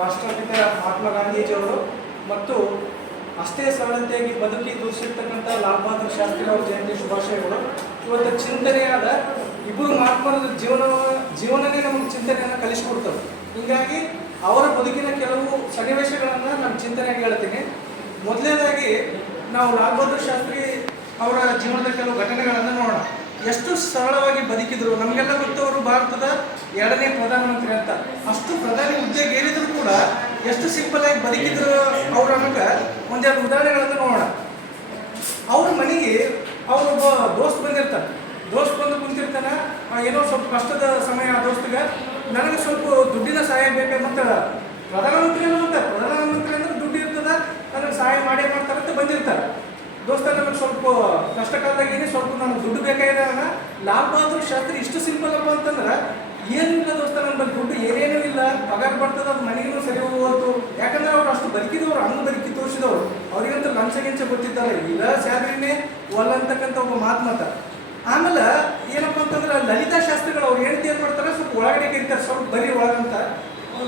ರಾಷ್ಟ್ರಪಿತ ಮಹಾತ್ಮ ಗಾಂಧೀಜಿಯವರು ಮತ್ತು ಅಷ್ಟೇ ಸರಳತೆಯಾಗಿ ಬದುಕಿ ತೋರಿಸಿರ್ತಕ್ಕಂಥ ಲಾಲ್ ಬಹದ್ದೂರ್ ಶಾಸ್ತ್ರಿ ಅವರ ಜಯಂತಿ ಶುಭಾಶಯಗಳು. ಇವತ್ತು ಚಿಂತನೆಯಾದ ಇಬ್ಬರು ಮಹಾತ್ಮರ ಜೀವನ, ಜೀವನನೇ ನಮಗೆ ಚಿಂತನೆಯನ್ನು ಕಲಿಸಿಕೊಡ್ತವೆ ಹೀಗಾಗಿ ಅವರ ಬದುಕಿನ ಕೆಲವು ಸನ್ನಿವೇಶಗಳನ್ನು ನಾನು ಚಿಂತನೆಯಾಗಿ ಹೇಳ್ತೀನಿ. ಮೊದಲನೇದಾಗಿ ನಾವು ಲಾಲ್ ಬಹದ್ದೂರ್ ಶಾಸ್ತ್ರಿ ಅವರ ಜೀವನದ ಕೆಲವು ಘಟನೆಗಳನ್ನು ನೋಡೋಣ. ಎಷ್ಟು ಸರಳವಾಗಿ ಬದುಕಿದ್ರು. ನಮಗೆಲ್ಲ ಗೊತ್ತವರು ಭಾರತದ ಎರಡನೇ ಪ್ರಧಾನಮಂತ್ರಿ ಅಂತ. ಅಷ್ಟು ಪ್ರಧಾನಿ ಉದ್ಯೋಗ ಏರಿದ್ರು ಕೂಡ ಎಷ್ಟು ಸಿಂಪಲ್ ಆಗಿ ಬದುಕಿದ್ರು ಅವ್ರ ಅನ್ನೋಕೆ ಒಂದೆರಡು ಉದಾಹರಣೆಗಳನ್ನು ನೋಡೋಣ. ಅವ್ರ ಮನೆಗೆ ಅವ್ರೊಬ್ಬ ದೋಸ್ತ್ ಬಂದಿರ್ತಾನೆ. ದೋಸ್ತ್ ಬಂದು ಕುಂತಿರ್ತಾನೆ ಏನೋ ಸ್ವಲ್ಪ ಕಷ್ಟದ ಸಮಯ ಆ ದೋಸ್ತಿಗೆ, ನನಗೆ ಸ್ವಲ್ಪ ದುಡ್ಡಿನ ಸಹಾಯ ಬೇಕಂತ ಪ್ರಧಾನಮಂತ್ರಿ ಅಂತ ಪ್ರಧಾನಮಂತ್ರಿ ಅಂದ್ರೆ ದುಡ್ಡು ಇರ್ತದ ನನಗೆ ಸಹಾಯ ಮಾಡೇ ಮಾಡ್ತಾರಂತ ಬಂದಿರ್ತಾರೆ ದೋಸ್ತ ನಮಗೆ ಸ್ವಲ್ಪ ಕಷ್ಟ ಕಾಲದಾಗೇನೆ ಸ್ವಲ್ಪ ನನಗೆ ದುಡ್ಡು ಬೇಕಾಗಿದೆ ಅಣ್ಣ. ಲಾಭ ಬಹದ್ದೂರ್ ಶಾಸ್ತ್ರಿ ಇಷ್ಟು ಸಿಂಪಲ್ ಅಪ್ಪ ಅಂತಂದ್ರೆ ಏನಿಲ್ಲ ದೋಸ್ತ ನನ್ನ ದುಡ್ಡು ಏನೇನೂ ಇಲ್ಲ. ಪಗಾರ ಬರ್ತದ, ಅದು ಮನೆಗೂ ಸರಿ ಹೋಗುವಂತು ಯಾಕಂದ್ರೆ ಅವ್ರು ಅಷ್ಟು ಬದುಕಿದವ್ರು, ಹಂಗೆ ಬದುಕಿ ತೋರಿಸಿದವ್ರು. ಅವ್ರಿಗಂತೂ ಲಂಚ ಗಿಂಚ ಗೊತ್ತಿದ್ದಾರೆ ಇಲ್ಲ ಸ್ಯಾಲ್ರಿನೇ ಒಲ್ಲ ಅಂತಕ್ಕಂಥ ಒಬ್ಬ ಮಾತ್ಮತ ಆಮೇಲೆ ಏನಪ್ಪ ಅಂತಂದ್ರೆ, ಲಲಿತಾ ಶಾಸ್ತ್ರಿಗಳು ಅವ್ರು ಹೇಳ್ತಿ ಏನು ಮಾಡ್ತಾರೆ ಸ್ವಲ್ಪ ಒಳಗಡೆ ಇರ್ತಾರೆ ಸ್ವಲ್ಪ ಬರೀ ಒಳಗಂತ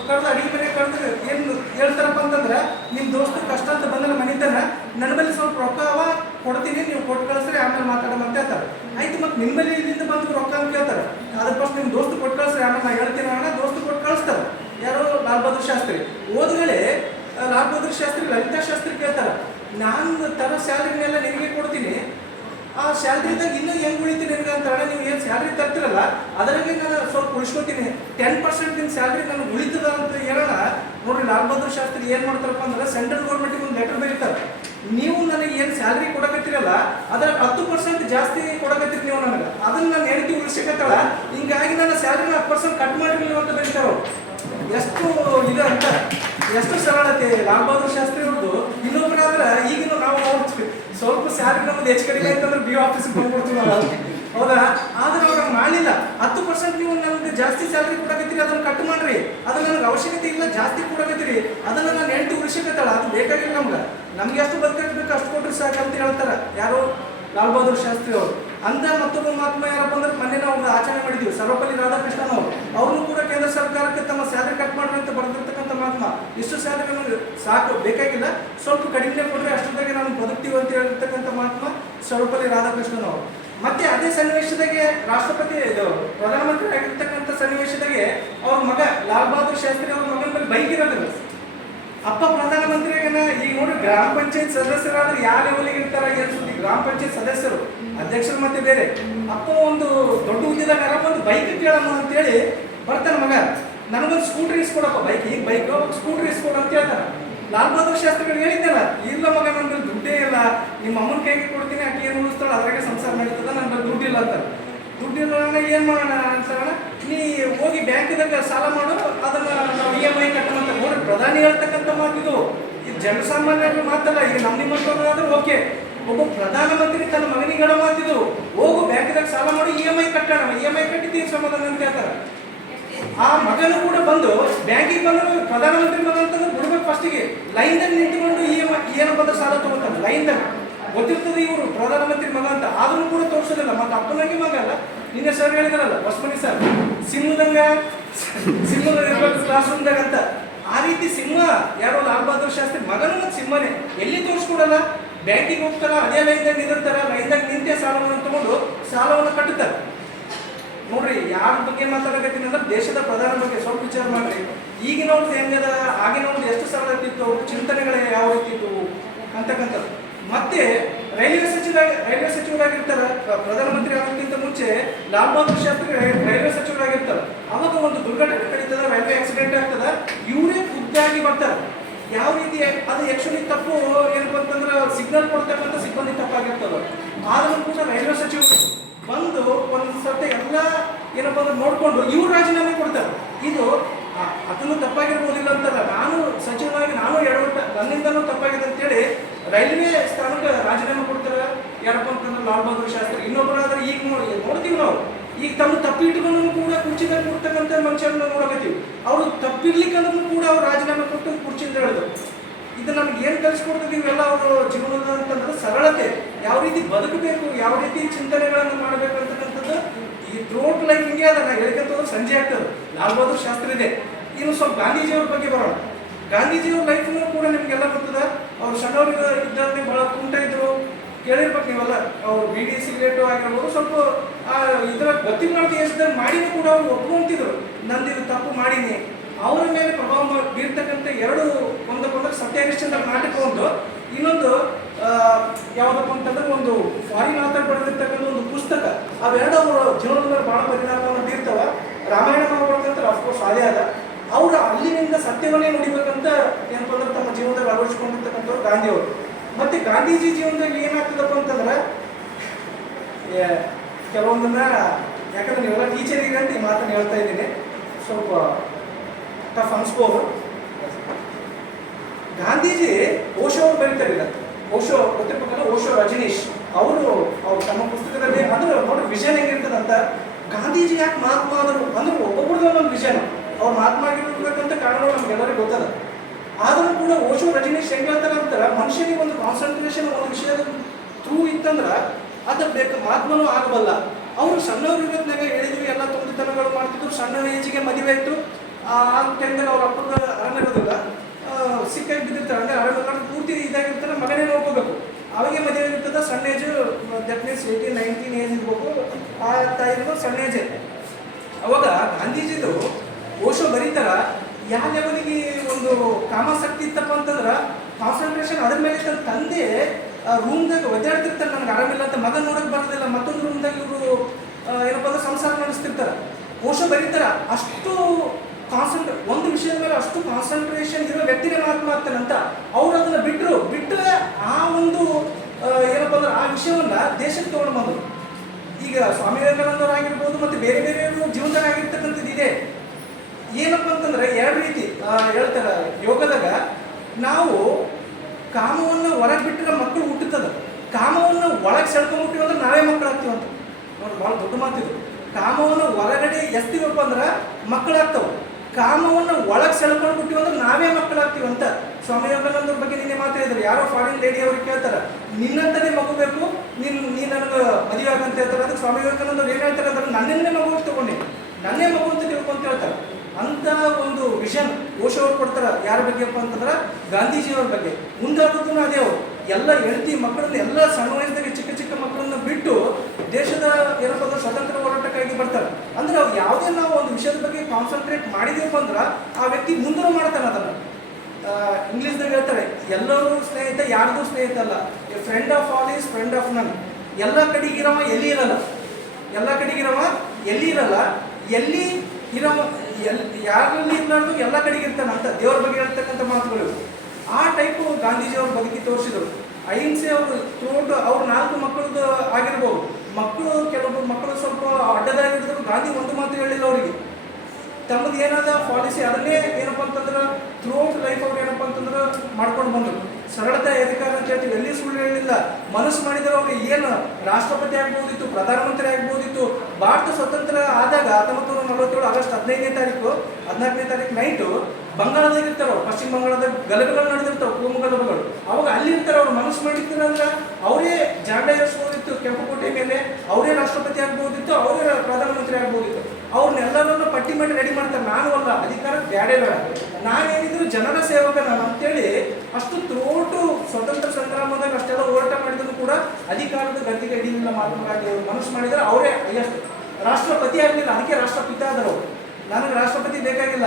ಕರೆದು ಅಡಿಗೆ ಮನೆ ಕರೆದು ಏನು ಹೇಳ್ತಾರಪ್ಪ ಅಂತಂದ್ರೆ ನಿಮ್ಮ ದೋಸ್ತ ಕಷ್ಟ ಅಂತ ಬಂದ್ರೆ ಮನಿತನ ನನ್ನ ಬಳಿ ಸ್ವಲ್ಪ ರೊಕ್ಕ ಅವ, ಕೊಡ್ತೀನಿ, ನೀವು ಕೊಟ್ಟು ಕಳಿಸ್ರಿ, ಆಮೇಲೆ ಮಾತಾಡೋಣ ಅಂತ ಹೇಳ್ತಾರೆ. ಆಯ್ತು, ಮತ್ತೆ ನಿಮ್ಮ ಬಳಿ ಇಲ್ಲಿಂದ ಬಂದು ರೊಕ್ಕ ಅಂತ ಕೇಳ್ತಾರೆ. ಅದ್ರ ಫಸ್ಟ್ ನಿಮ್ಮ ದೋಸ್ತ ಕೊಟ್ಟು ಕಳಿಸ್ರಿ, ಆಮೇಲೆ ನಾ ಹೇಳ್ತೀನಿ ಅಣ್ಣ, ದೋಸ್ತು ಕೊಟ್ಟು ಕಳಿಸ್ತಾರೆ. ಯಾರು ಲಾಲ್ ಬಹದ್ದೂರ್ ಶಾಸ್ತ್ರಿ. ಹೋದ್ಮೇಲೆ ಲಾಲ್ ಬಹದ್ದೂರ್ ಶಾಸ್ತ್ರಿ, ಲಲಿತಾ ಶಾಸ್ತ್ರಿ ಕೇಳ್ತಾರೆ, ನಾನು ತರ ಸ್ಯಾಲ್ರಿನೆಲ್ಲ ನಿಮಗೆ ಕೊಡ್ತೀನಿ. ಆ ಸ್ಯಾಲ್ರಿದಾಗ ಇನ್ನೂ ಹೆಂಗ್ ಉಳಿತೀನಿ ನಿಮ್ಗೆ ಅಂತ ಹೇಳಿ ನೀವು ಏನು ಸ್ಯಾಲ್ರಿ ತರ್ತಿರಲ್ಲ, ಅದರಾಗೆ ನಾನು ಸ್ವಲ್ಪ ಉಳಿಸ್ಕೊತೀನಿ. ಟೆನ್ ಪರ್ಸೆಂಟ್ ನಿಮ್ಮ ಸ್ಯಾಲ್ರಿ ನನಗೆ ಉಳಿತದ ಅಂತ ಹೇಳೋಣ. ನೋಡ್ರಿ, ಲಾಲ್ ಬಹದ್ದೂರ್ ಶಾಸ್ತ್ರಿ ಏನು ಮಾಡ್ತಾರಪ್ಪ ಅಂದ್ರೆ ಸೆಂಟ್ರಲ್ ಗೌರ್ಮೆಂಟಿಗೆ ಒಂದು ಲೆಟರ್ ಬರೀತಾರೆ. ನೀವು ನನಗೆ ಏನು ಸ್ಯಾಲ್ರಿ ಕೊಡಕತ್ತಿರಲ್ಲ, ಅದರ ಹತ್ತು ಪರ್ಸೆಂಟ್ ಜಾಸ್ತಿ ಕೊಡಕತ್ತಿರಿ ನೀವು ನನಗೆ. ಅದನ್ನ ನಾನು ಹೆಂಡತಿ ಉಳಿಸಿಕತ್ತಳ ಹಿಂಗಾಗಿ ನನ್ನ ಸ್ಯಾಲ್ರಿನ ಹತ್ತು ಪರ್ಸೆಂಟ್ ಕಟ್ ಮಾಡಿರ್ಲಿಲ್ಲ ಅಂತ ಬರೀತಾರ ಎಷ್ಟು ಇದು ಅಂತ, ಎಷ್ಟು ಸರಳತೆ ಲಾಲ್ ಬಹದ್ದೂರ್ ಶಾಸ್ತ್ರಿ ಅವ್ರದ್ದು. ಇನ್ನೊಬ್ಬರಾದ್ರೆ ಈಗಿನ ನಾವು ಸ್ವಲ್ಪ ಸ್ಯಾಲ್ರಿ ನಮ್ದು ಹೆಚ್ಚು ಕಡಿಮೆ ಅಂತಂದ್ರೆ ಬಿ ಆಫೀಸ್ಗೆ ಬಂದ್ಬಿಡ್ತೀವಿ ನಾವು. ಹೌದಾ? ಆದ್ರೆ ಅವ್ರು ಮಾಡಲಿಲ್ಲ. ಹತ್ತು ಪರ್ಸೆಂಟ್ ನೀವು ನನಗೆ ಜಾಸ್ತಿ ಸ್ಯಾಲ್ರಿ ಕೊಡಕತ್ತೀರಿ, ಅದನ್ನ ಕಟ್ ಮಾಡ್ರಿ. ಅದು ನನಗೆ ಅವಶ್ಯಕತೆ ಇಲ್ಲ, ಜಾಸ್ತಿ ಕೊಡಕತ್ತೀರಿ. ಅದನ್ನ ನಾನು ಎಂಟು ಉಳಿಸಕತ್ತಳ ಅದು ಬೇಕಾಗಿಲ್ಲ ನಮ್ಗೆ. ನಮ್ಗೆ ಎಷ್ಟು ಬದುಕಬೇಕು ಅಷ್ಟು ಸಾಕು ಅಂತ ಹೇಳ್ತಾರೆ. ಯಾರು ಲಾಲ್ ಬಹದ್ದೂರ್ ಶಾಸ್ತ್ರಿ ಅವರು. ಅಂತ ಮತ್ತೊಬ್ಬ ಮಹಾತ್ಮ ಯಾರಪ್ಪ ಅಂದ್ರೆ ಮೊನ್ನೆ ನಾವು ಆಚರಣೆ ಮಾಡಿದ್ವಿ, ಸರ್ವಪಲ್ಲಿ ರಾಧಾಕೃಷ್ಣನ್ ಅವರು. ಅವರು ಕೂಡ ಕೇಂದ್ರ ಸರ್ಕಾರಕ್ಕೆ ತಮ್ಮ ಸ್ಯಾಲರಿ ಕಟ್ ಮಾಡ್ರಿ ಅಂತ ಬರೆದಿರ್ತಕ್ಕಂಥ ಮಹಾತ್ಮ. ಇಷ್ಟು ಸ್ಯಾಲರಿ ನಮಗೆ ಸಾಕು, ಬೇಕಾಗಿಲ್ಲ. ಸ್ವಲ್ಪ ಕಡಿಮೆ ಕೊಟ್ಟರೆ ಅಷ್ಟೊತ್ತಾಗಿ ನಾನು ಬದುಕ್ತೀವಿ ಅಂತ ಹೇಳಿರ್ತಕ್ಕಂಥ ಮಹಾತ್ಮ ಸರ್ವಪಲ್ಲಿ ರಾಧಾಕೃಷ್ಣನ್ ಅವರು. ಮತ್ತೆ ಅದೇ ಸನ್ನಿವೇಶದಾಗೆ ರಾಷ್ಟ್ರಪತಿ, ಇದು ಪ್ರಧಾನಮಂತ್ರಿ ಆಗಿರ್ತಕ್ಕಂಥ ಸನ್ನಿವೇಶದಾಗೆ ಅವ್ರ ಮಗ, ಲಾಲ್ ಬಹದ್ದೂರ್ ಶಾಸ್ತ್ರಿ ಅವ್ರ ಮಗನ ಮೇಲೆ ಬೈಕ್ ಇರೋದಿಲ್ಲ. ಅಪ್ಪ ಪ್ರಧಾನಮಂತ್ರಿ ಈಗ ನೋಡಿ ಗ್ರಾಮ ಪಂಚಾಯತ್ ಸದಸ್ಯರಾದ್ರೆ ಯಾವ ಲೆವೆಲ್ಗೆ ಇರ್ತಾರ ಅನ್ಸುತ್ತೆ. ಗ್ರಾಮ ಪಂಚಾಯತ್ ಸದಸ್ಯರು, ಅಧ್ಯಕ್ಷರು ಮತ್ತೆ ಬೇರೆ. ಅಪ್ಪ ಒಂದು ದೊಡ್ಡ ಹುದ್ದೆದಾಗ ಒಂದು ಬೈಕ್ ಕೇಳಮ್ಮ ಅಂತೇಳಿ ಬರ್ತಾನೆ ಮಗ. ನನಗೊಂದು ಸ್ಕೂಟರ್ ಇಸ್ಕೊಡಪ್ಪ ಬೈಕ್, ಈಗ ಬೈಕ್ ಸ್ಕೂಟರ್ ಇಸ್ಕೊಡು ಅಂತ ಹೇಳ್ತಾನೆ. ಲಾಲ್ ಬಹದ್ದೂರ್ ಶಾಸ್ತ್ರಿಗಳು ಹೇಳಿದ್ದಲ್ಲ, ಇಲ್ಲ ಮಗ ನನ್ನ ದುಡ್ಡೇ ಇಲ್ಲ. ನಿಮ್ಮ ಅಮ್ಮನ ಕೈಗೆ ಕೊಡ್ತೀನಿ, ಆಕೆ ಏನು ಉಳಿಸ್ತಾಳೆ ಅದ್ರಾಗೆ ಸಂಸಾರ ನಡೀತದ ನನ್ನ ದುಡ್ಡಿಲ್ಲ ಅಂತ ದುಡ್ಡಿಲ್ಲ ಏನು ಮಾಡೋಣ ಅಂತಾರಣ ನೀ ಹೋಗಿ ಬ್ಯಾಂಕ್ದಾಗ ಸಾಲ ಮಾಡು, ಅದನ್ನ ನಾವು ಇ ಎಂ ಐ ಕಟ್ಟುವಂತ ನೋಡಿ ಪ್ರಧಾನಿ ಹೇಳ್ತಕ್ಕಂಥ ಮಾತಿದು ಇದು. ಜನಸಾಮಾನ್ಯರು ಮಾತಲ್ಲ ಈಗ ನಮ್ಮ ನಿಮ್ಮಂತವ್ರಾದ್ರೆ ಓಕೆ. ಒಬ್ಬ ಪ್ರಧಾನಮಂತ್ರಿ ತನ್ನ ಮಗನಿಗಳ ಮಾತಿದು ಹೋಗು ಬ್ಯಾಂಕ್ದಾಗ ಸಾಲ ಮಾಡಿ ಇ ಎಂ ಐ ಕಟ್ಟೋಣ. ಇ ಎಂ ಐ ಕಟ್ಟಿ ತೀರ್ಸೋ ಸಮಾಧಾನ ಅಂತ ಹೇಳ್ತಾರೆ ಆ ಮಗನು ಕೂಡ ಬಂದು ಬ್ಯಾಂಕಿಗೆ ಬಂದು ಪ್ರಧಾನಮಂತ್ರಿ ಮಗ ಬಿಡ್ಬೇಕು ಫಸ್ಟಿಗೆ ಲೈನ್ದಾಗ ನಿಂತುಕೊಂಡು ಈ ಏನಪ್ಪ ಅಂದ್ರೆ ಸಾಲ ತಗೋತಾನೆ. ಲೈನ್ದಾಗ ಗೊತ್ತಿರ್ತದೆ ಇವರು ಪ್ರಧಾನಮಂತ್ರಿ ಮಗ ಅಂತ. ಆದ್ರೂ ಕೂಡ ತೋರಿಸೋದಿಲ್ಲ. ಮತ್ತೆ ಅಪ್ಪನಾಗಿ ಮಗ ಅಲ್ಲ. ನಿನ್ನೆ ಸರ್ ಹೇಳಿದಾರಲ್ಲ, ಹೊಸ್ಮನಿ ಸರ್ ಸಿಂಹದಂಗ ಸಿಂಹದ ಇರ್ಬೇಕು ಕ್ಲಾಸ್ ರೂಮ್ದಾಗ ಅಂತ. ಆ ರೀತಿ ಸಿಂಹ, ಯಾರೋ ಲಾಲ್ ಬಹದ್ದೂರ್ ಶಾಸ್ತ್ರಿ ಮಗನ ಸಿಂಹನೇ. ಎಲ್ಲಿ ತೋರಿಸ್ಕೊಡಲ್ಲ? ಬ್ಯಾಂಕಿಗೆ ಹೋಗ್ತಾರ? ಅದೇ ಲೈನ್ದಾಗ ಲೈನ್ ಲೈನ್ದಾಗ ನಿಂತೇ ಸಾಲವನ್ನು ತಗೊಂಡು ಸಾಲವನ್ನು ಕಟ್ಟುತ್ತಾರೆ. ನೋಡ್ರಿ, ಯಾರ ಬಗ್ಗೆ ಮಾತಾಡಕತ್ತೀನಿ ಅಂದ್ರೆ ದೇಶದ ಪ್ರಧಾನ ಬಗ್ಗೆ ಸ್ವಲ್ಪ ವಿಚಾರ ಮಾಡ್ರಿ. ಈಗಿನವ್ರದ್ದು ಹೆಂಗದ ಒಂದು ಎಷ್ಟು ಸರಳ ಇರ್ತಿತ್ತು ಅವ್ರ ಚಿಂತನೆಗಳೇ ಯಾವ ರೀತಿ ಇದ್ದವು ಅಂತಕ್ಕಂಥದ್ದು. ಮತ್ತೆ ರೈಲ್ವೆ ಸಚಿವ ರೈಲ್ವೆ ಸಚಿವರಾಗಿರ್ತಾರ ಪ್ರ- ಪ್ರಧಾನಮಂತ್ರಿ ಆಗೋಕ್ಕಿಂತ ಮುಂಚೆ ಲಾಲ್ ಬಹದ್ದೂರ್ ಶಾಸ್ತ್ರಿ ರೈಲ್ವೆ ಸಚಿವರಾಗಿರ್ತಾರ. ಅವಾಗ ಒಂದು ದುರ್ಘಟನೆ ನಡೀತದ, ರೈಲ್ವೆ ಆಕ್ಸಿಡೆಂಟ್ ಆಗ್ತದ, ಇವರೇ ಖುದ್ದಾಗಿ ಬರ್ತಾರೆ. ಯಾವ ರೀತಿ, ಅದು ಆಕ್ಚುಲಿ ತಪ್ಪು ಏನಪ್ಪ ಅಂತಂದ್ರೆ ಸಿಗ್ನಲ್ ಕೊಡ್ತಕ್ಕಂಥ ಸಿಬ್ಬಂದಿ ತಪ್ಪಾಗಿರ್ತದ. ಆದ್ರೂ ಕೂಡ ರೈಲ್ವೆ ಸಚಿವರು ಬಂದು ಒಂದು ಸರ್ತಿ ಎಲ್ಲ ಏನಪ್ಪ ಅಂದ್ರೆ ನೋಡ್ಕೊಂಡು, ಇವ್ರು ರಾಜೀನಾಮೆ ಕೊಡ್ತಾರೆ. ಇದು ಅದನ್ನು ತಪ್ಪಾಗಿರ್ಬೋದಿಲ್ಲ ಅಂತಲ್ಲ, ನಾನು ಸಚಿವನಾಗಿ ನಾನು ಎರಡು ನನ್ನಿಂದನೂ ತಪ್ಪಾಗಿದೆ ಅಂತೇಳಿ ರೈಲ್ವೆ ಸ್ಥಾನಕ್ಕೆ ರಾಜೀನಾಮೆ ಕೊಡ್ತಾರೆ. ಯಾರಪ್ಪ ಅಂತಂದ್ರೆ ಲಾಲ್ ಬಹದ್ದೂರ್ ಶಾಸ್ತ್ರಿ. ಇನ್ನೊಬ್ಬರಾದ್ರೆ ಈಗ ನೋಡಿ ನೋಡ್ತೀವಿ ನಾವು. ಈಗ ತಮ್ಮ ತಪ್ಪಿಟ್ಕೊಂಡು ಕೂಡ ಕುರ್ಚಿದಾಗ ಕೊಡ್ತಕ್ಕಂಥ ಮನುಷ್ಯರನ್ನ ನೋಡಕತ್ತೀವಿ ಅವರು ತಪ್ಪಿರ್ಲಿಕ್ಕಂದ್ರೂ ಕೂಡ ಅವ್ರು ರಾಜೀನಾಮೆ ಕೊಟ್ಟು ಕುರ್ಚಿಂದ ಹೇಳಿದ್ರು. ಇದು ನಮ್ಗೆ ಏನು ಕಲಿಸ್ಕೊಡ್ತದೆ ಇವೆಲ್ಲ ಅವರು ಜೀವನದ ಅಂತಂದ್ರೆ ಸರಳತೆ. ಯಾವ ರೀತಿ ಬದುಕಬೇಕು, ಯಾವ ರೀತಿ ಚಿಂತನೆಗಳನ್ನು ಮಾಡಬೇಕು ಅಂತಕ್ಕಂಥದ್ದು ಈ ಥ್ರೋಟ್ ಲೈಫ್ ಹಿಂಗೆ ಅದ? ನಾ ಹೇಳ್ಕೊಂತ ಸಂಜೆ ಆಗ್ತದೆ. ಲಾಲ್ ಬಹದ್ದೂರ್ ಶಾಸ್ತ್ರ ಇದೆ. ಇನ್ನು ಸ್ವಲ್ಪ ಗಾಂಧೀಜಿಯವ್ರ ಬಗ್ಗೆ ಬರೋಣ. ಗಾಂಧೀಜಿಯವ್ರ ಲೈಫ್ ಕೂಡ ನಿಮಗೆಲ್ಲ ಗೊತ್ತದ? ಅವ್ರು ಸಣ್ಣವ್ರಿಗೆ ಇದ್ದಂತೆ ಬಹಳ ಕುಂಟ ಇದ್ರು. ಕೇಳಿರ್ಬೇಕು ನೀವೆಲ್ಲ. ಅವ್ರು ಬಿಡಿ ಸಿಗರೇಟು ಆಗಿರ್ಬೋದು, ಸ್ವಲ್ಪ, ಆ ಇದರ ಗೊತ್ತಿಲ್ಲ ಎಷ್ಟು ಮಾಡಿನೂ ಕೂಡ ಅವ್ರು ಒಪ್ಕೊಂತಿದ್ರು ನಂದಿದು ತಪ್ಪು ಮಾಡೀನಿ. ಅವರ ಮೇಲೆ ಪ್ರಭಾವ ಬೀರ್ತಕ್ಕಂಥ ಎರಡು, ಒಂದಕ್ಕೊಂದಕ್ಕೆ ಸತ್ಯಾನಿಷ್ಠ ನಾಟಕ ಒಂದು. ಇನ್ನೊಂದು ಯಾವ್ದಪ್ಪ ಅಂತಂದ್ರೆ ಒಂದು ಫಾರಿನ್ ಆತರ್ ಪಡೆದಿರ್ತಕ್ಕಂಥ ಒಂದು ಪುಸ್ತಕ. ಅವೆರಡು ಅವರ ಜೀವನದ ಮೇಲೆ ಬಹಳ ಪರಿಣಾಮವನ್ನು ಬೀರ್ತವ. ರಾಮಾಯಣ ಮಹಾಭಾರತ ಅಫ್ಕೋರ್ಸ್ ಅದೇ ಅದ. ಅವರು ಅಲ್ಲಿನಿಂದ ಸತ್ಯವನ್ನೇ ನುಡಿಬೇಕಂತ ಏನಪ್ಪ ಅಂದ್ರೆ ತಮ್ಮ ಜೀವನದಲ್ಲಿ ಅಳವಡಿಸ್ಕೊಂಡಿರ್ತಕ್ಕಂಥವ್ರು ಗಾಂಧಿಯವರು. ಮತ್ತೆ ಗಾಂಧೀಜಿ ಜೀವನದಲ್ಲಿ ಏನಾಗ್ತದಪ್ಪ ಅಂತಂದ್ರೆ ಕೆಲವೊಂದನ್ನ, ಯಾಕಂದ್ರೆ ನೀವೆಲ್ಲ ಟೀಚರ್ ಅಂತ ಈ ಮಾತನ್ನು ಹೇಳ್ತಾ ಇದ್ದೀನಿ. ಸ್ವಲ್ಪ ಟಫ್ ಅನ್ಸ್ಬೋದು. ಗಾಂಧೀಜಿ ಓಶೋ ಅವ್ರು ಬರೀತಾರೆ ಇದನ್ನ. ಓಶೋ ಗೊತ್ತಿರ್ಬೇಕಲ್ಲ ಓಶೋ ರಜನೀಶ್, ಅವರು ಅವ್ರು ತಮ್ಮ ಪುಸ್ತಕದಲ್ಲಿ ಅಂದ್ರೆ ನೋಡಿ ವಿಷನ್ ಹೆಂಗಿರ್ತದಂತ ಗಾಂಧೀಜಿ ಯಾಕೆ ಮಹಾತ್ಮ ಆದರು? ಅಂದ್ರೆ ಒಬ್ಬೊಬ್ಬರದ ಒಂದು ವಿಷನ್ ಅವ್ರು ಮಹಾತ್ಮ ಆಗಿರ್ಬೇಕಂತ ಕಾರಣಗಳು ನಮ್ಗೆಲ್ಲರಿಗೂ ಗೊತ್ತದ ಆದರೂ ಕೂಡ ಓಶೋ, ರಜನೀಶ್ ಹೆಂಗ್ ಹೇಳ್ತಾರೆ ಅಂತಾರೆ, ಮನುಷ್ಯನಿಗೆ ಒಂದು ಕಾನ್ಸಂಟ್ರೇಷನ್ ಒಂದು ವಿಷಯದ ಥ್ರೂ ಇತ್ತಂದ್ರೆ ಅದು ಬೇಕು, ಮಹಾತ್ಮನೂ ಆಗಬಲ್ಲ. ಅವರು ಸಣ್ಣವ್ರ ಇರೋದ್ನಾಗ ಹೇಳಿದ್ವಿ, ಎಲ್ಲ ತೊಂದರೆತನಗಳು ಮಾಡ್ತಿದ್ರು ಸಣ್ಣ ಏಜಿಗೆ ಮದುವೆ ಇತ್ತು ಆ ಟೈಮ್ದಾಗ ಅವ್ರ ಅಪ್ಪಗ ಅರಣ್ಯಗೋದಿಲ್ಲ ಸಿಕ್ಕಾಗಿ ಬಿದ್ದಿರ್ತಾರೆ. ಅಂದ್ರೆ ಕಣ್ಣು ಪೂರ್ತಿ ಇದಾಗಿರ್ತಾರೆ, ಮಗನೇ ನೋಡ್ಕೋಬೇಕು. ಅವಾಗೆ ಮದುವೆ ಇರ್ತದ? ಸಣ್ಣ age that means eighteen nineteen age ಇರ್ಬೇಕು. ಆ ತಾಯಿಗೂ ಸಣ್ಣ ಏಜ್ ಅವಾಗ ಗಾಂಧೀಜಿದು ಓಶೋ ಬರೀತಾರ, ಯಾವ ಒಂದು ಕಾಮಾಸಕ್ತಿ ಇತ್ತಪ್ಪ ಅಂತಂದ್ರೆ ಕಾನ್ಸಂಟ್ರೇಷನ್ ಅದ್ರ ಮೇಲೆ ತನ್ನ ತಂದೆ ರೂಮ್ದಾಗ ಒದ್ದಾಡ್ತಿರ್ತಾರೆ, ನನಗೆ ಆರಾಮಿಲ್ಲ ಅಂತ. ಮಗ ನೋಡಕ್ ಬರೋದಿಲ್ಲ, ಮತ್ತೊಂದು ರೂಮ್ದಾಗ ಇವರು ಏನಪ್ಪ ಅಂದ್ರೆ ಸಂಸಾರ ನಡೆಸ್ತಿರ್ತಾರೆ. ಓಶೋ ಬರೀತಾರ, ಅಷ್ಟು ಕಾನ್ಸಂಟ್ರೇ ಒಂದು ವಿಷಯದ ಮೇಲೆ ಅಷ್ಟು ಕಾನ್ಸಂಟ್ರೇಷನ್ ಇರೋ ವ್ಯಕ್ತಿನೇ ಮಾತು ಆಗ್ತಾನಂತ ಅವ್ರು ಅದನ್ನ ಬಿಟ್ಟರು ಬಿಟ್ಟರೆ ಆ ಒಂದು ಏನಪ್ಪ ಅಂದ್ರೆ ಆ ವಿಷಯವನ್ನ ದೇಶಕ್ಕೆ ತಗೊಂಡು ಬಂದರು. ಈಗ ಸ್ವಾಮಿ ವಿವೇಕಾನಂದರಾಗಿರ್ಬೋದು ಮತ್ತು ಬೇರೆ ಬೇರೆ ಜೀವನದಾಗ ಆಗಿರ್ತಕ್ಕಂಥದ್ದು ಇದೆ. ಏನಪ್ಪ ಅಂತಂದ್ರೆ ಎರಡು ರೀತಿ ಹೇಳ್ತಾರೆ ಯೋಗದಾಗ. ನಾವು ಕಾಮವನ್ನು ಹೊರಗೆ ಬಿಟ್ಟರೆ ಮಕ್ಕಳು ಹುಟ್ಟುತ್ತದ. ಕಾಮವನ್ನು ಒಳಗೆ ಸೆಳ್ಕೊಂಡ್ಬಿಟ್ಟಿವಿ ಅಂದ್ರೆ ನಾವೇ ಮಕ್ಕಳಾಗ್ತೀವಿ ಅಂತ ನೋಡಿ ಭಾಳ ದೊಡ್ಡ ಮಾತಿದ್ರು ಕಾಮವನ್ನು ಹೊರಗಡೆ ಎಸ್ತಿವಪ್ಪ ಅಂದ್ರೆ ಮಕ್ಕಳಾಗ್ತಾವ. ಕಾಮವನ್ನು ಒಳಗೆ ಸೆಳ್ಕೊಂಡ್ಬಿಟ್ಟಿವಿ ಅಂದ್ರೆ ನಾವೇ ಮಕ್ಕಳಾಗ್ತೀವಿ ಅಂತ ಸ್ವಾಮಿ ಯೋಗಾನಂದ್ರ ಬಗ್ಗೆ ನಿನ್ನೆ ಮಾತಾಡಿದ್ರು ಯಾರೋ ಫಾರಿನ್ ಲೇಡಿ ಅವ್ರಿಗೆ ಕೇಳ್ತಾರೆ, ನಿನ್ನಂತನೇ ಮಗು ಬೇಕು, ನೀನು ನೀ ನನಗೆ ಮದುವೆ ಆಗಂತ ಹೇಳ್ತಾರೆ. ಅದಕ್ಕೆ ಸ್ವಾಮಿ ವಿವೇಕಾನಂದ ಏನು ಹೇಳ್ತಾರೆ ಅಂದ್ರೆ ನನ್ನನ್ನೇ ಮಗು ತಗೊಂಡೆ, ನನ್ನೇ ಮಗು ಅಂತ ತಿಳ್ಕೊಂತ ಹೇಳ್ತಾರೆ. ಅಂತ ಒಂದು ವಿಷನ್ ಘೋಷ ಅವ್ರು ಕೊಡ್ತಾರ. ಯಾರ ಬಗ್ಗೆಪ್ಪ ಅಂತಂದ್ರೆ, ಗಾಂಧೀಜಿಯವ್ರ ಬಗ್ಗೆ. ಮುಂದಾದದ್ದು ಅದೇ ಅವರು. ಎಲ್ಲ ಹೆಂಡತಿ ಮಕ್ಕಳನ್ನ, ಎಲ್ಲ ಸಣ್ಣ ವಯಸ್ಸಿಗೆ ಚಿಕ್ಕ ಚಿಕ್ಕ ಮಕ್ಕಳನ್ನ ಬಿಟ್ಟು ದೇಶದ ಏನಪ್ಪ ಸ್ವತಂತ್ರ ಹೋರಾಟಕ್ಕಾಗಿ ಬರ್ತಾರೆ. ಅಂದ್ರೆ ಅವ್ರು ಯಾವುದೇ ನಾವು ಒಂದು ವಿಷಯದ ಬಗ್ಗೆ ಕಾನ್ಸಂಟ್ರೇಟ್ ಮಾಡಿದೀವಪ್ಪ ಅಂದ್ರೆ ಆ ವ್ಯಕ್ತಿ ಮುಂದೂ ಮಾಡ್ತಾನೆ ಅದನ್ನು. ಇಂಗ್ಲೀಷ್ದಾಗ ಹೇಳ್ತಾರೆ, ಎಲ್ಲರೂ ಸ್ನೇಹಿತ ಯಾರ್ದು ಸ್ನೇಹಿತ ಅಲ್ಲ. Friend of all is friend of ನನ್ ಎಲ್ಲ ಕಡೆಗಿರವ ಎಲ್ಲಿ ಇರಲ್ಲ. ಎಲ್ಲ ಕಡೆಗಿರವ ಎಲ್ಲಿ ಇರಲ್ಲ. ಎಲ್ಲಿ ಇರವ, ಎಲ್, ಯಾರಲ್ಲಿ ಇರಲಾರ್ದು ಎಲ್ಲ ಕಡೆಗೆ ಇರ್ತಾನೆ ಅಂತ ದೇವ್ರ ಬಗ್ಗೆ ಹೇಳ್ತಕ್ಕಂಥ ಮಾತುಗಳು. ಆ ಟೈಪು ಗಾಂಧೀಜಿಯವ್ರ ಬದುಕಿ ತೋರಿಸಿದರು. ಅಹಿಂಸೆ ಅವರು ತೋಟ ಅವ್ರ ನಾಲ್ಕು ಮಕ್ಕಳದ್ದು ಆಗಿರ್ಬೋದು ಮಕ್ಕಳು ಕೆಲವೊಬ್ಬರು ಮಕ್ಕಳು ಸ್ವಲ್ಪ ಅಡ್ಡದಾಗಿದ್ರು ಗಾಂಧಿ ಒಂದು ಮಾತು ಹೇಳಿಲ್ಲ ಅವರಿಗೆ. ತಮ್ಮದು ಏನಾದ ಪಾಲಿಸಿ ಅದನ್ನೇ ಏನಪ್ಪ ಅಂತಂದ್ರೆ ಥ್ರೂ ಔಟ್ ಲೈಫ್ ಅವ್ರು ಏನಪ್ಪ ಅಂತಂದ್ರೆ ಮಾಡ್ಕೊಂಡು ಬಂದರು. ಸರಳತೆ, ಅಧಿಕಾರ ಅಂತ ಹೇಳ್ತೀವಿ, ಎಲ್ಲಿ ಸುಳ್ಳು ಹೇಳಿಲ್ಲ. ಮನಸ್ಸು ಮಾಡಿದ್ರೆ ಅವ್ರಿಗೆ ಏನು ರಾಷ್ಟ್ರಪತಿ ಆಗ್ಬೋದಿತ್ತು, ಪ್ರಧಾನಮಂತ್ರಿ ಆಗ್ಬೋದಿತ್ತು, ಭಾರತ ಸ್ವತಂತ್ರ ಆದಾಗ ಹತ್ತೊಂಬತ್ತು ನೂರ ನಲವತ್ತೇಳು ಆಗಸ್ಟ್ ಹದಿನೈದನೇ ತಾರೀಕು, ಹದಿನಾಲ್ಕನೇ ತಾರೀಕು ನೈಟು ಬಂಗಾಳದಾಗ ಇರ್ತಾರೆ ಪಶ್ಚಿಮ ಬಂಗಾಳದಾಗ ಗಲಭೆಗಳು ನಡೆದಿರ್ತಾವೆ ಕೋಮು ಗಲಭೆಗಳು ಅವಾಗ ಅಲ್ಲಿ ಇರ್ತಾರೆ ಅವ್ರು ಮನಸ್ಸು ಮಾಡಿರ್ತಾರೆ ಅಂದ್ರೆ ಅವರೇ ಜಾಂಡ ಏರಿಸ್ಬೋದಿತ್ತು ಕೆಂಪುಕೋಟೆ ಮೇಲೆ ಅವರೇ ರಾಷ್ಟ್ರಪತಿ ಆಗ್ಬೋದಿತ್ತು, ಅವರೇ ಪ್ರಧಾನಮಂತ್ರಿ ಆಗ್ಬೋದಿತ್ತು. ಅವ್ರನ್ನೆಲ್ಲರನ್ನು ಪಟ್ಟಿ ಮಾಡಿ ರೆಡಿ ಮಾಡ್ತಾರೆ. ನಾನು ಅಲ್ಲ, ಅಧಿಕಾರ ಬ್ಯಾಡೇ ಬೇಡ ನಾನೇನಿದ್ರು ಜನರ ಸೇವಕ ನಾನು ಅಂತೇಳಿ ಅಷ್ಟು ತ್ರೋಟು ಸ್ವತಂತ್ರ ಸಂಗ್ರಾಮದಾಗ ಅಷ್ಟೆಲ್ಲ ಹೋರಾಟ ಮಾಡಿದ್ರು ಕೂಡ ಅಧಿಕಾರದ ಗತಿಗೆ ಅಡಿಯಿಂದ ಮಹಾತ್ಮ ಗಾಂಧಿ ಅವರು ಮನಸ್ಸು ಮಾಡಿದ್ರೆ ಅವರೇ ಹೈಯೆಸ್ಟ್. ರಾಷ್ಟ್ರಪತಿ ಆಗಲಿಲ್ಲ, ಅದಕ್ಕೆ ರಾಷ್ಟ್ರಪಿತ ಆದರು ನನಗೆ ರಾಷ್ಟ್ರಪತಿ ಬೇಕಾಗಿಲ್ಲ.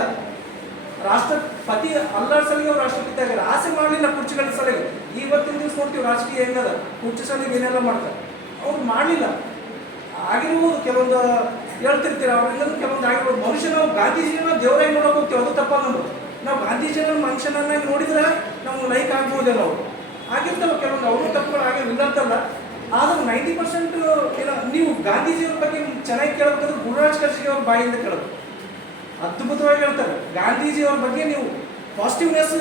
ರಾಷ್ಟ್ರಪತಿ ಅಲ್ಲರ ಸಲಿಗೆ ಅವ್ರು ರಾಷ್ಟ್ರಪತಿ ಆಗಿಲ್ಲ. ಆಸೆ ಮಾಡಲಿಲ್ಲ ಕುರ್ಚಿಗಳ ಸಲಿಗೆ. ಇವತ್ತಿನ ದಿವಸ ನೋಡ್ತೀವಿ, ರಾಜಕೀಯ ಹೆಂಗದ? ಕುರ್ಚಿ ಸಲಿಗೆ ಏನೆಲ್ಲ ಮಾಡ್ತಾರೆ? ಅವ್ರು ಮಾಡಲಿಲ್ಲ. ಆಗಿರ್ಬೋದು ಕೆಲವೊಂದು ಹೇಳ್ತಿರ್ತೀರ ಅವರಿಂದ ಕೆಲವೊಂದು ಆಗಿರ್ಬೋದು. ಮನುಷ್ಯ ನಾವು ಗಾಂಧೀಜಿನ ದೇವರಾಗಿ ನೋಡೋಕೆ ಹೋಗ್ತೀವಿ, ಅದು ತಪ್ಪ ನಮ್ಮದು ನಾವು ಗಾಂಧೀಜಿನ ಮನುಷ್ಯನನ್ನಾಗಿ ನೋಡಿದ್ರೆ ನಾವು ಲೈಕ್ ಆಗ್ಬೋದಿಲ್ಲ ಅವರು. ಆಗಿರ್ತಾವೆ ಕೆಲವೊಂದು, ಅವರು ತಪ್ಪುಗಳು ಆಗಿ ಅಂತಲ್ಲ. ಆದ್ರೆ ನೈಂಟಿ ಪರ್ಸೆಂಟ್ ಏನ ನೀವು ಗಾಂಧೀಜಿಯವ್ರ ಬಗ್ಗೆ ಚೆನ್ನಾಗಿ ಕೇಳಬೇಕಂದ್ರೆ ಗುರುರಾಜ್ ಕರ್ಜಿಗೆ ಅವ್ರ ಬಾಯಿಂದ ಕೇಳೋದು. ಅದ್ಭುತವಾಗಿ ಹೇಳ್ತಾರೆ. ಗಾಂಧೀಜಿ ಅವ್ರ ಬಗ್ಗೆ ನೀವು ಪಾಸಿಟಿವ್ನೆಸ್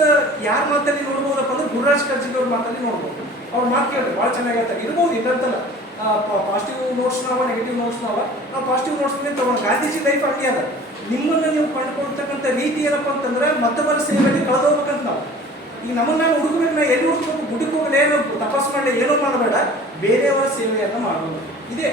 ಯಾರು ಮಾತಲ್ಲಿ ನೋಡ್ಬೋದಪ್ಪ ಅಂದ್ರೆ ಗುರುರಾಜ್ ಕರ್ಜಿಗೆ ಅವ್ರ ಮಾತಲ್ಲಿ ನೋಡ್ಬೋದು. ಅವ್ರ ಮಾತು ಕೇಳಿದ್ರೆ ಭಾಳ ಚೆನ್ನಾಗಿ ಹೇಳ್ತಾರೆ. ಇರ್ಬೋದು ಇಲ್ಲಂತಲ್ಲ ಪಾಸಿಟಿವ್ ನೋಟ್ಸ್ ನಾವ ನೆಗೆಟಿವ್ ನೋಟ್ಸ್ ನಾವ ಪಾಸಿಟಿವ್ ನೋಟ್ಸ್ ತಗೊಂಡು ಗಾಂಧೀಜಿ ಲೈಫ್ ಹಂಗೆ ಅದ. ನಿಮ್ಮನ್ನ ನೀವು ಕಂಡುಕೊಳ್ತಕ್ಕಂಥ ರೀತಿ ಏನಪ್ಪ ಅಂತಂದ್ರೆ ಮತ್ತೊಬ್ಬರ ಸೇವೆಯಲ್ಲಿ ಕಳೆದೋಗ್ಬೇಕಂತ ನಾವು. ಈಗ ನಮ್ಮನ್ನ ನಾವು ಹುಡುಗಬೇಕು ಎಲ್ಲಿ ಹುಡುಕ್ಬೇಕು? ಹೋಗಲಿ ಏನು? ತಪಾಸ್ ಮಾಡಲಿ ಏನೂ ಮಾಡಬೇಡ. ಬೇರೆಯವರ ಸೇವೆಯನ್ನು ಮಾಡೋದು ಇದೇ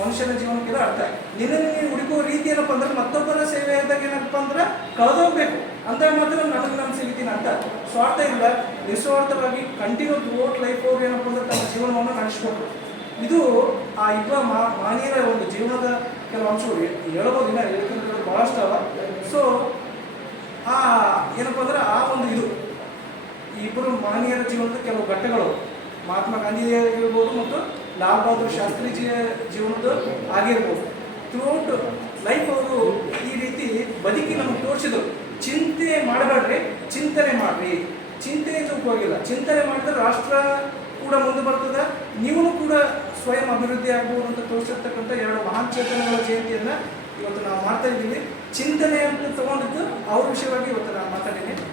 ಮನುಷ್ಯನ ಜೀವನಕ್ಕೆಲ್ಲ ಅರ್ಥ. ನಿನ್ನನ್ನು ನೀವು ಹುಡುಕೋ ರೀತಿ ಏನಪ್ಪ ಅಂದ್ರೆ ಮತ್ತೊಬ್ಬರ ಸೇವೆ ಆದಾಗ ಏನಪ್ಪ ಅಂದ್ರೆ ಕಳೆದೋಗ್ಬೇಕು. ಅಂತ ಮಾತ್ರ ನನಗೆ ನಾನು ಸಿಗ್ತೀನಿ ಅಂತ. ಸ್ವಾರ್ಥ ಇಲ್ಲ. ನಿಸ್ವಾರ್ಥವಾಗಿ ಕಂಟಿನ್ಯೂ ಥ್ರೂಔಟ್ ಲೈಫ್ ಅವ್ರು ಏನಪ್ಪ ಅಂದ್ರೆ ತಮ್ಮ ಜೀವನವನ್ನು ನಡೆಸ್ಕೊಟ್ರು. ಇದು ಆ ಮಾ, ಮಾನೀಯರ ಒಂದು ಜೀವನದ ಕೆಲವು ಅಂಶಗಳು ಹೇಳಬಹುದು ಇನ್ನ ಹೇಳ್ಕೊಂಡ್ರೆ ಬಹಳಷ್ಟು ಅವ. ಸೊ ಆ, ಏನಪ್ಪ ಅಂದ್ರೆ ಆ ಒಂದು ಇದು. ಈ ಇಬ್ಬರು ಮಾನೀಯರ ಜೀವನದ ಕೆಲವು ಘಟ್ಟಗಳು. ಮಹಾತ್ಮ ಗಾಂಧಿ ಆಗಿರ್ಬೋದು ಮತ್ತು ಲಾಲ್ ಬಹದ್ದೂರ್ ಶಾಸ್ತ್ರಿಜಿಯ ಜೀವನದ ಆಗಿರ್ಬೋದು. ಥ್ರೂಔಟ್ ಲೈಫ್ ಅವರು ಈ ರೀತಿ ಬದುಕಿ ನಮಗೆ ತೋರಿಸಿದ್ರು. ಚಿಂತೆ ಮಾಡಬೇಡ್ರಿ, ಚಿಂತನೆ ಮಾಡ್ರಿ. ಚಿಂತೆಯಿಂದ ಹೋಗಿಲ್ಲ ಚಿಂತನೆ ಮಾಡಿದ್ರೆ ರಾಷ್ಟ್ರ ಕೂಡ ಮುಂದೆ ಬರ್ತದೆ. ನೀವು ಕೂಡ ಸ್ವಯಂ ಅಭಿವೃದ್ಧಿ ಆಗ್ಬೋದು ಅಂತ ತೋರಿಸಿರ್ತಕ್ಕಂಥ ಎರಡು ಮಹಾನ್ ಚೇತನಗಳ ಜಯಂತಿಯನ್ನ ಇವತ್ತು ನಾವು ಮಾಡ್ತಾ ಇದ್ದೀವಿ. ಚಿಂತನೆ ಅಂತ ತಗೊಂಡಿದ್ದು ಅವ್ರ ವಿಷಯವಾಗಿ ಇವತ್ತು ನಾನು ಮಾತಾಡಿದ್ದೀನಿ.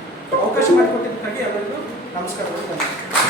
ಅವಕಾಶ ಮಾಡಿಕೊಟ್ಟಿದ್ದಕ್ಕಾಗಿ ಎಲ್ಲರಿಗೂ ನಮಸ್ಕಾರಗಳು. ಧನ್ಯವಾದ